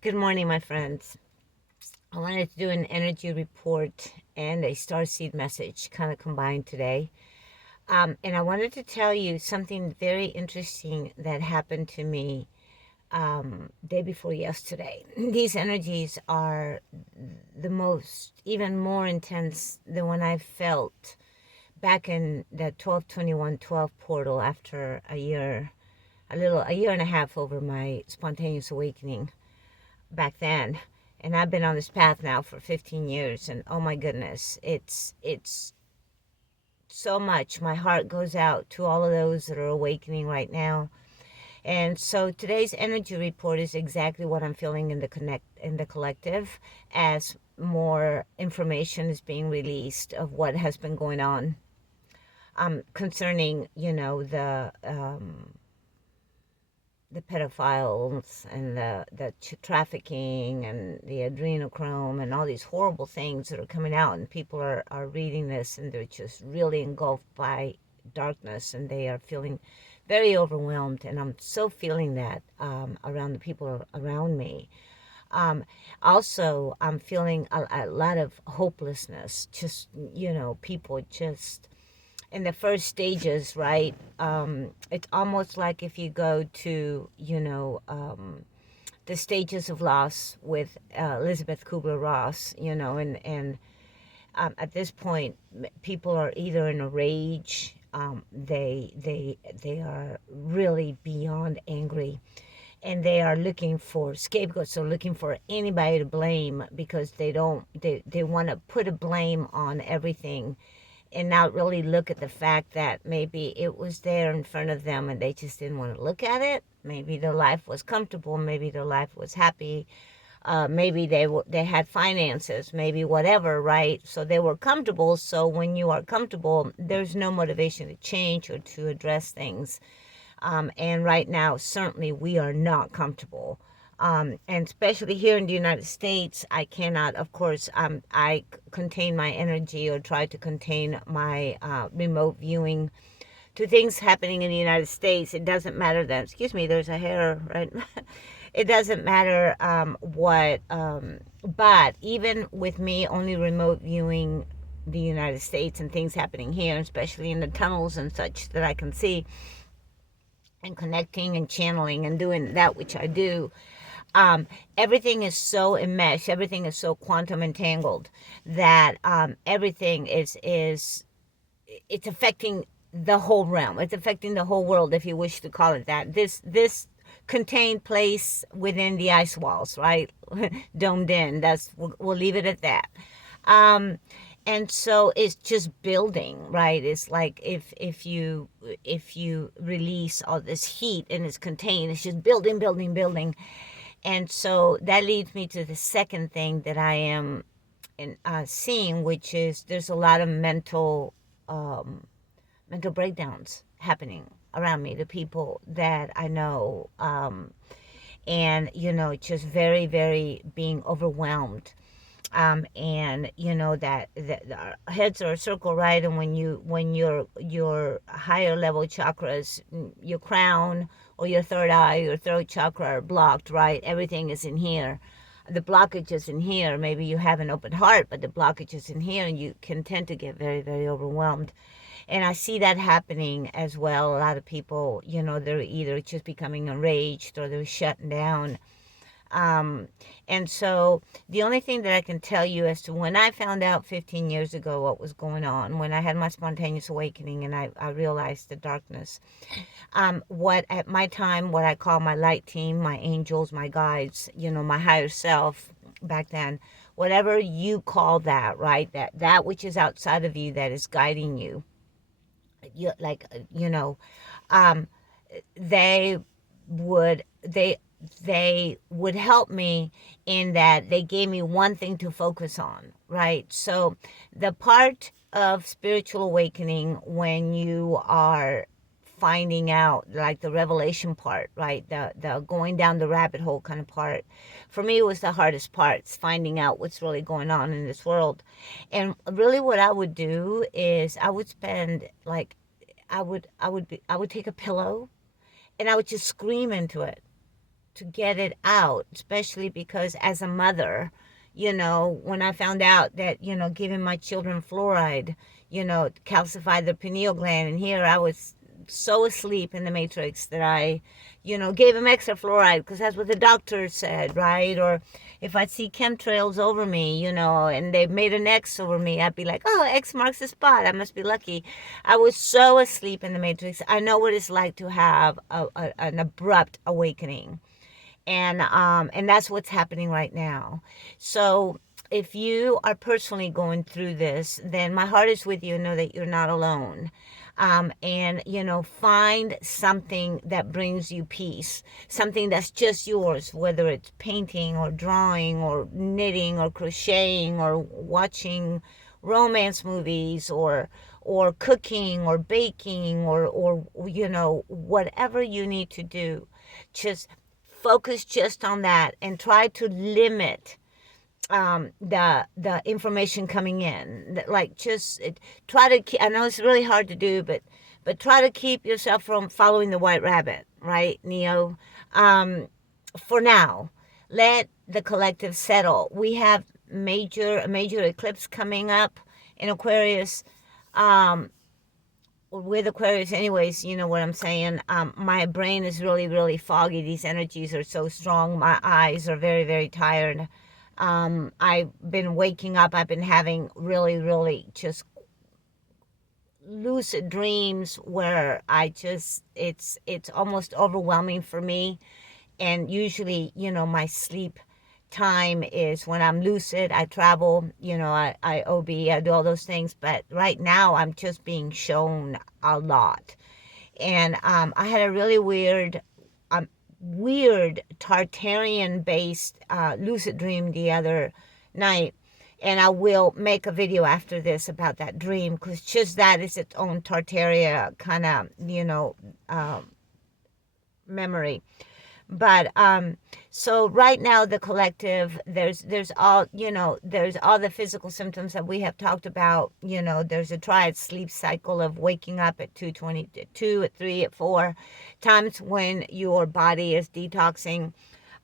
Good morning, my friends. I wanted to do an energy report and a starseed message kind of combined today. And I wanted to tell you something very interesting that happened to me day before yesterday. These energies are the most, even more intense than when I felt back in the 12/21/12 portal after a year and a half over my spontaneous awakening back then. And I've been on this path now for 15 years, and oh my goodness, it's so much. My heart goes out to all of those that are awakening right now. And so today's energy report is exactly what I'm feeling in the collective, as more information is being released of what has been going on concerning, the pedophiles and the trafficking and the adrenochrome and all these horrible things that are coming out, and people are reading this and they're just really engulfed by darkness, and they are feeling very overwhelmed, and I'm so feeling that around the people around me. um, Also, I'm feeling a lot of hopelessness, just people just in the first stages, right? It's almost like if you go to, the stages of loss with Elizabeth Kubler-Ross, and at this point, people are either in a rage, they are really beyond angry, and they are looking for scapegoats. So looking for anybody to blame because they want to put a blame on everything and not really look at the fact that maybe it was there in front of them and they just didn't want to look at it. Maybe their life was comfortable. Maybe their life was happy. Maybe they had finances. Maybe whatever, right? So they were comfortable. So when you are comfortable, there's no motivation to change or to address things. And right now, certainly, we are not comfortable. And especially here in the United States, I cannot, of course, contain my energy or try to contain my remote viewing to things happening in the United States. It doesn't matter that, excuse me, there's a hair, right? It doesn't matter but even with me only remote viewing the United States and things happening here, especially in the tunnels and such that I can see, and connecting and channeling and doing that which I do, um, everything is so enmeshed, everything is so quantum entangled that everything is it's affecting the whole realm. It's affecting the whole world, if you wish to call it that. This contained place within the ice walls, right? Domed in. We'll leave it at that. Um, and so it's just building, right? It's like if you release all this heat and it's contained, it's just building, building, building. And so that leads me to the second thing that I am seeing, which is there's a lot of um, mental breakdowns happening around me, the people that I know, and just very, very being overwhelmed. And that our heads are a circle, right? And when your higher level chakras, your crown or your third eye, your throat chakra are blocked, right? Everything is in here. The blockage is in here. Maybe you have an open heart, but the blockage is in here, and you can tend to get very, very overwhelmed. And I see that happening as well. A lot of people, they're either just becoming enraged or they're shutting down. um, and so the only thing that I can tell you as to when I found out 15 years ago what was going on, when I had my spontaneous awakening and I realized the darkness, what at my time, what I call my light team, my angels, my guides, my higher self back then, whatever you call that, right? That which is outside of you that is guiding you, you like, um, they would they would help me in that they gave me one thing to focus on, right? So the part of spiritual awakening when you are finding out, like the revelation part, right, the going down the rabbit hole kind of part, for me was the hardest part. It's finding out what's really going on in this world. And really what I would do is I would spend like I would take a pillow and I would just scream into it to get it out, especially because as a mother, when I found out that, giving my children fluoride, calcified the pineal gland, and here I was so asleep in the matrix that I, gave them extra fluoride because that's what the doctor said, right? Or if I'd see chemtrails over me, and they made an X over me, I'd be like, oh, X marks the spot. I must be lucky. I was so asleep in the matrix. I know what it's like to have an abrupt awakening. And that's what's happening right now. So if you are personally going through this, then my heart is with you. Know that you're not alone. And find something that brings you peace, something that's just yours, whether it's painting or drawing or knitting or crocheting or watching romance movies or cooking or baking or whatever you need to do. Just focus just on that and try to limit the information coming in. Like, just try to I know it's really hard to do, but try to keep yourself from following the white rabbit, right, Neo? For now, let the collective settle. We have a major eclipse coming up in Aquarius. With Aquarius anyways, you know what I'm saying. My brain is really, really foggy. These energies are so strong. My eyes are very, very tired. I've been waking up. I've been having really, really just lucid dreams where it's almost overwhelming for me. And usually, my sleep time is when I'm lucid. I travel, I OB, I do all those things. But right now, I'm just being shown a lot. And I had a really weird Tartarian-based lucid dream the other night. And I will make a video after this about that dream, because just that is its own Tartaria kind of, memory. But so right now the collective, there's all the physical symptoms that we have talked about. There's a triad sleep cycle of waking up at 2:20, at 2, at 3, at 4 times when your body is detoxing.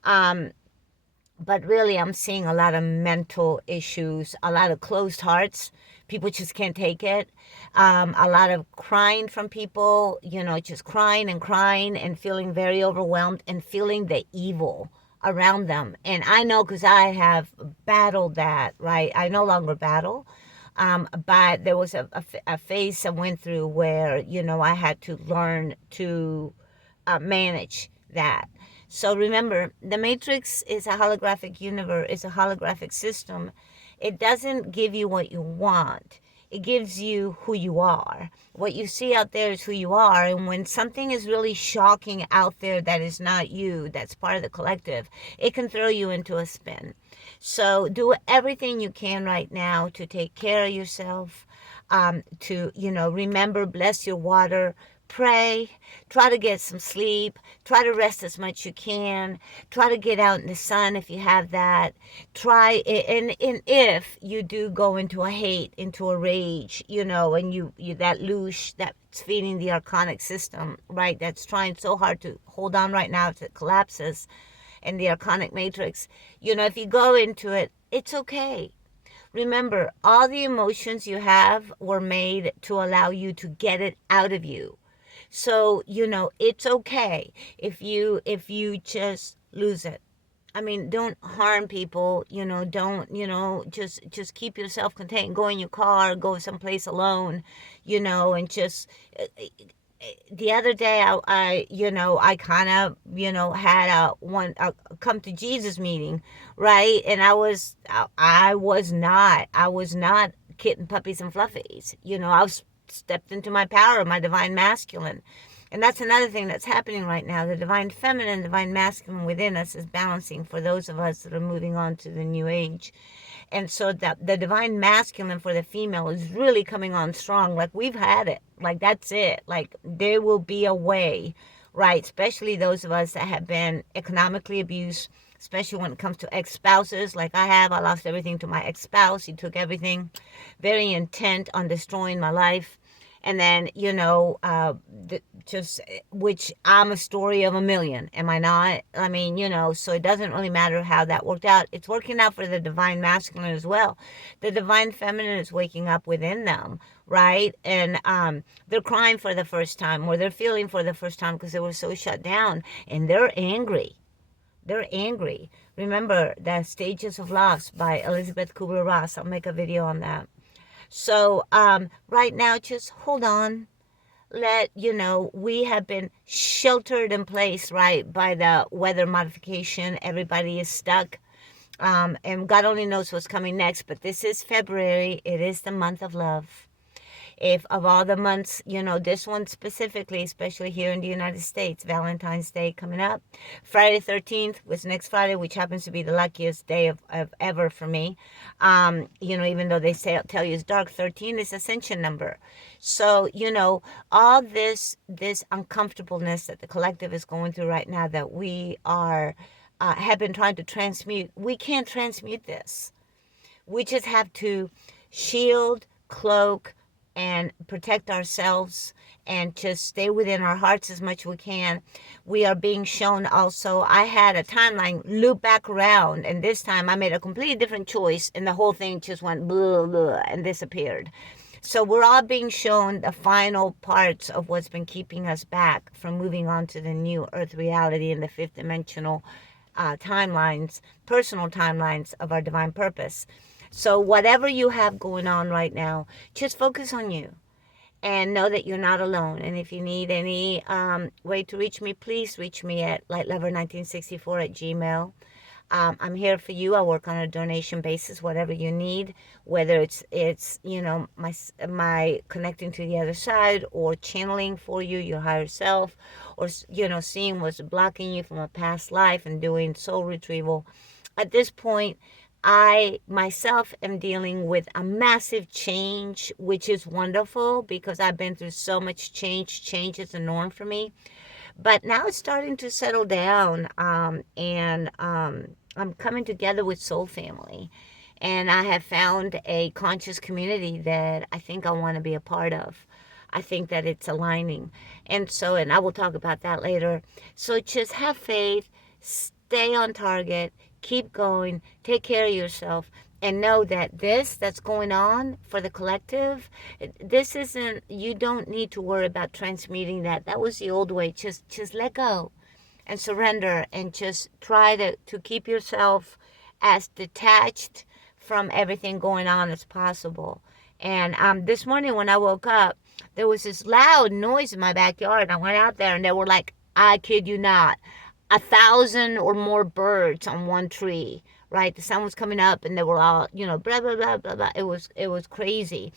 But really, I'm seeing a lot of mental issues, a lot of closed hearts. People just can't take it. A lot of crying from people, just crying and feeling very overwhelmed and feeling the evil around them. And I know, because I have battled that, right? I no longer battle. But there was a phase I went through where, I had to learn to manage that. So remember, the Matrix is a holographic universe, it's a holographic system. It doesn't give you what you want. It gives you who you are. What you see out there is who you are. And when something is really shocking out there that is not you, that's part of the collective, it can throw you into a spin. So do everything you can right now to take care of yourself, to, remember, bless your water, pray, try to get some sleep, try to rest as much you can, try to get out in the sun if you have that, and if you do go into a hate, into a rage, and you that loosh that's feeding the archonic system, right, that's trying so hard to hold on right now to collapses in the archonic matrix, if you go into it, it's okay. Remember, all the emotions you have were made to allow you to get it out of you. So, it's okay if you just lose it. I mean, don't harm people, don't, just keep yourself contained. Go in your car, go someplace alone, and just, the other day I kind of, had a come to Jesus meeting, right? And I was not kitten, puppies, and fluffies. I was stepped into my power, my divine masculine. And that's another thing that's happening right now. The divine feminine, divine masculine within us is balancing for those of us that are moving on to the new age. And so the divine masculine for the female is really coming on strong. Like, we've had it. Like, that's it. Like, there will be a way, right? Especially those of us that have been economically abused, especially when it comes to ex-spouses, like I have. I lost everything to my ex-spouse. He took everything, very intent on destroying my life. And then, just, which I'm a story of a million, am I not? I mean, so it doesn't really matter how that worked out. It's working out for the divine masculine as well. The divine feminine is waking up within them, right? And they're crying for the first time, or they're feeling for the first time because they were so shut down, and they're angry. They're angry. Remember the Stages of Loss by Elizabeth Kubler-Ross. I'll make a video on that. So right now, just hold on. We have been sheltered in place, right, by the weather modification. Everybody is stuck. And God only knows what's coming next. But this is February. It is the month of love. If of all the months, this one specifically, especially here in the United States, Valentine's Day coming up. Friday 13th was next Friday, which happens to be the luckiest day of ever for me. Even though they tell you it's dark, 13 is ascension number. So, all this uncomfortableness that the collective is going through right now, that we have been trying to transmute, we can't transmute this. We just have to shield, cloak, and protect ourselves, and just stay within our hearts as much as we can. We are being shown also, I had a timeline loop back around, and this time I made a completely different choice, and the whole thing just went blah, blah, and disappeared. So we're all being shown the final parts of what's been keeping us back from moving on to the new earth reality in the fifth dimensional timelines, personal timelines of our divine purpose. So whatever you have going on right now, just focus on you and know that you're not alone. And if you need any way to reach me, please reach me at lightlover1964@gmail.com. I'm here for you. I work on a donation basis, whatever you need, whether it's my connecting to the other side, or channeling for you, your higher self, or seeing what's blocking you from a past life and doing soul retrieval. At this point, I myself am dealing with a massive change, which is wonderful because I've been through so much change. Change is a norm for me. But now it's starting to settle down, and I'm coming together with Soul Family. And I have found a conscious community that I think I want to be a part of. I think that it's aligning. And I will talk about that later. So just have faith, stay on target, keep going, take care of yourself, and know that that's going on for the collective, this isn't, you don't need to worry about transmuting that. That was the old way. Just let go and surrender, and just try to keep yourself as detached from everything going on as possible. And this morning when I woke up, there was this loud noise in my backyard. I went out there, and there were, like, I kid you not, 1,000 or more birds on one tree, right? The sun was coming up, and they were all, blah, blah, blah, blah, blah. It was crazy.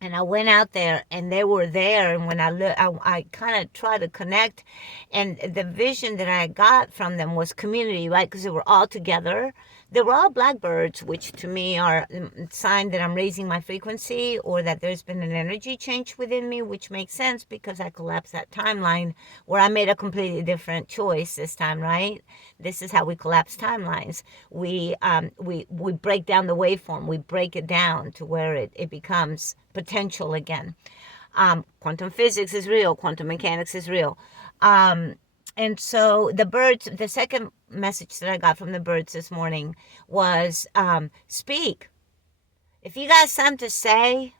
And I went out there, and they were there. And when I kind of tried to connect, and the vision that I got from them was community, right? Because they were all together. They were all blackbirds, which to me are a sign that I'm raising my frequency, or that there's been an energy change within me, which makes sense because I collapsed that timeline where I made a completely different choice this time, right? This is how we collapse timelines. We break down the waveform. We break it down to where it becomes potential again. Quantum physics is real. Quantum mechanics is real. And so the birds, the second message that I got from the birds this morning was, speak. If you got something to say,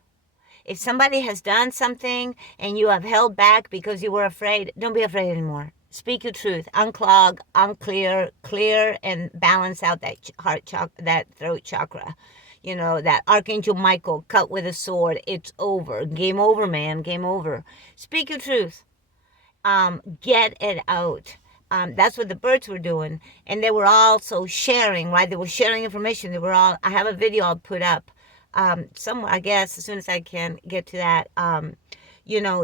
if somebody has done something and you have held back because you were afraid, don't be afraid anymore. Speak your truth. Unclog, unclear, clear, and balance out that heart chakra, that throat chakra. That Archangel Michael cut with a sword. It's over. Game over, man. Game over. Speak your truth. Get it out. That's what the birds were doing. And they were also sharing, right? They were sharing information. I have a video I'll put up somewhere, I guess, as soon as I can get to that.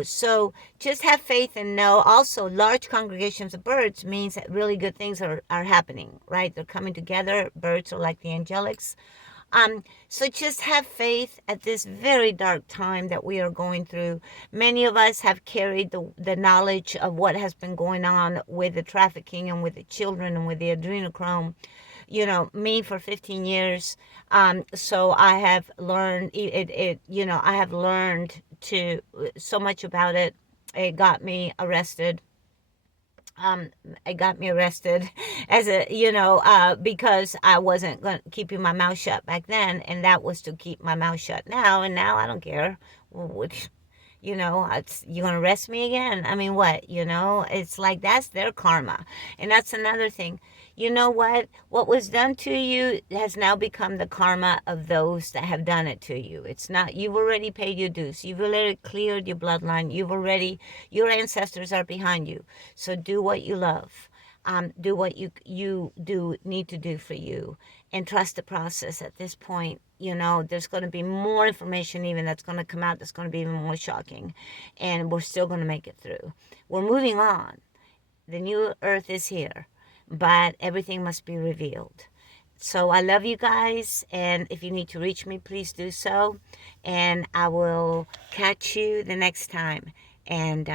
So just have faith and know. Also, large congregations of birds means that really good things are happening, right? They're coming together. Birds are like the angelics. So just have faith at this very dark time that we are going through. Many of us have carried the knowledge of what has been going on with the trafficking and with the children and with the adrenochrome. me for 15 years. So I have learned I have learned to so much about it. It got me arrested. um it got me arrested as a because I wasn't keeping my mouth shut back then, and that was to keep my mouth shut now. And now I don't care. Well, you're gonna arrest me again? I mean, what? It's like that's their karma. And that's another thing. You know what was done to you has now become the karma of those that have done it to you. It's not, you've already paid your dues, you've already cleared your bloodline, your ancestors are behind you. So do what you love. Do what you do need to do for you, and trust the process. At this point, there's going to be more information even that's going to come out that's going to be even more shocking, and we're still going to make it through. We're moving on. The new earth is here, but everything must be revealed. So I love you guys, and if you need to reach me, please do so, and I will catch you the next time. And